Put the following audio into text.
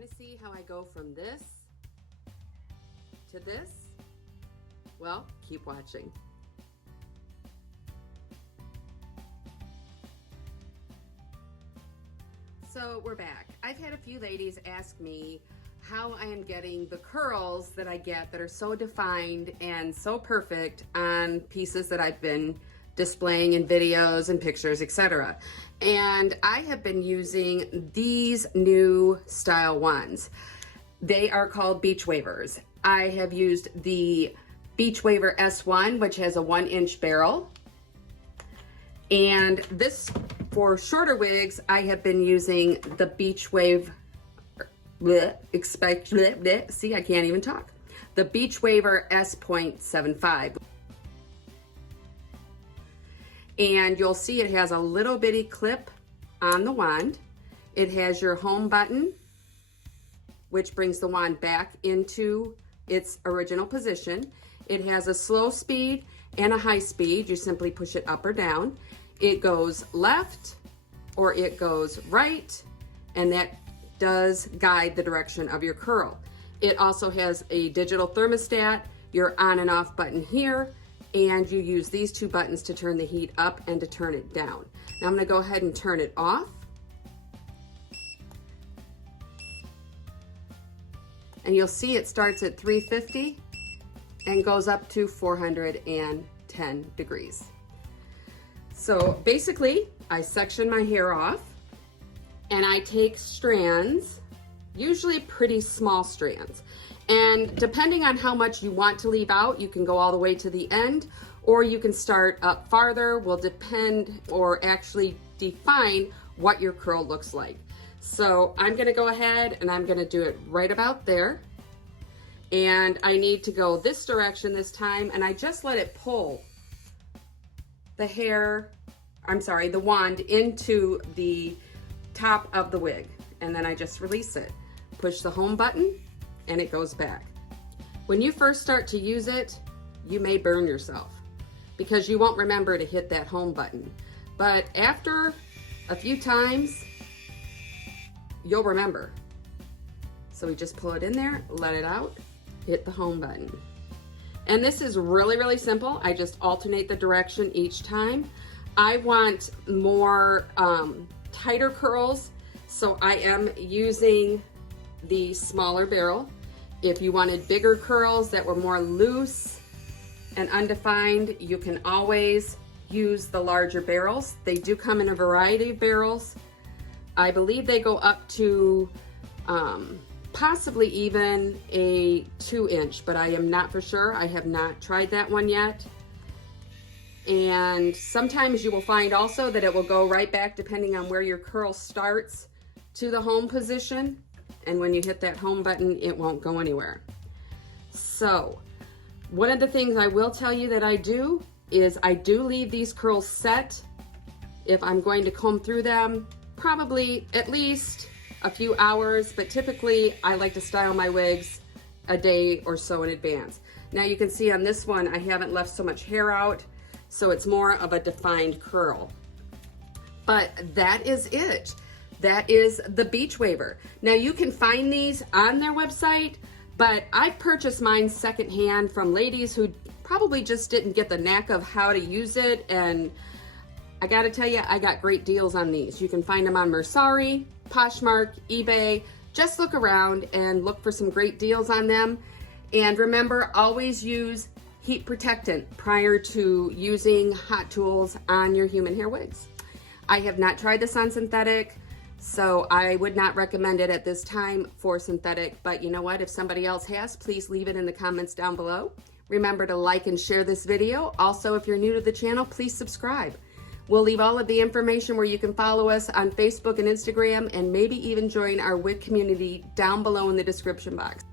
Want to see how I go from this to this? Well, keep watching. So we're back. I've had a few ladies ask me how I am getting the curls that I get that are so defined and so perfect on pieces that I've been displaying in videos and pictures, etc. And I have been using these new style ones. They are called beach wavers. I have used the Beach Waver S1, which has a 1-inch barrel. And this, for shorter wigs, I have been using the Beach Wave, see, I can't even talk. The Beach Waver S.75. And you'll see it has a little bitty clip on the wand. It has your home button, which brings the wand back into its original position. It has a slow speed and a high speed. You simply push it up or down. It goes left or it goes right, and that does guide the direction of your curl. It also has a digital thermostat, your on and off button here, and you use these two buttons to turn the heat up and to turn it down. Now I'm gonna go ahead and turn it off. And you'll see it starts at 350 and goes up to 410 degrees. So basically, I section my hair off and I take strands, usually pretty small strands. And depending on how much you want to leave out, you can go all the way to the end, or you can start up farther. Will depend or actually define what your curl looks like. So I'm gonna go ahead and I'm gonna do it right about there. And I need to go this direction this time, and I just let it pull the hair, the wand into the top of the wig. And then I just release it. Push the home button and it goes back. When you first start to use it, you may burn yourself because you won't remember to hit that home button. But after a few times, you'll remember. So we just pull it in there, let it out, hit the home button. And this is really, really simple. I just alternate the direction each time. I want more tighter curls, so I am using the smaller barrel. If you wanted bigger curls that were more loose and undefined, you can always use the larger barrels. They do come in a variety of barrels. I believe they go up to possibly even a 2-inch, but I am not for sure. I have not tried that one yet. And sometimes you will find also that it will go right back depending on where your curl starts to the home position. And when you hit that home button, it won't go anywhere. So one of the things I will tell you that I do is I do leave these curls set. If I'm going to comb through them, probably at least a few hours, but typically I like to style my wigs a day or so in advance. Now you can see on this one, I haven't left so much hair out, so it's more of a defined curl. But that is it. That is the Beach Waver. Now you can find these on their website, but I've purchased mine secondhand from ladies who probably just didn't get the knack of how to use it, and I gotta tell you, I got great deals on these. You can find them on Mercari, Poshmark, eBay. Just look around and look for some great deals on them. And remember, always use heat protectant prior to using hot tools on your human hair wigs. I have not tried this on synthetic, so I would not recommend it at this time for synthetic, but you know what? If somebody else has, please leave it in the comments down below. Remember to like and share this video. Also, if you're new to the channel, please subscribe. We'll leave all of the information where you can follow us on Facebook and Instagram, and maybe even join our wig community down below in the description box.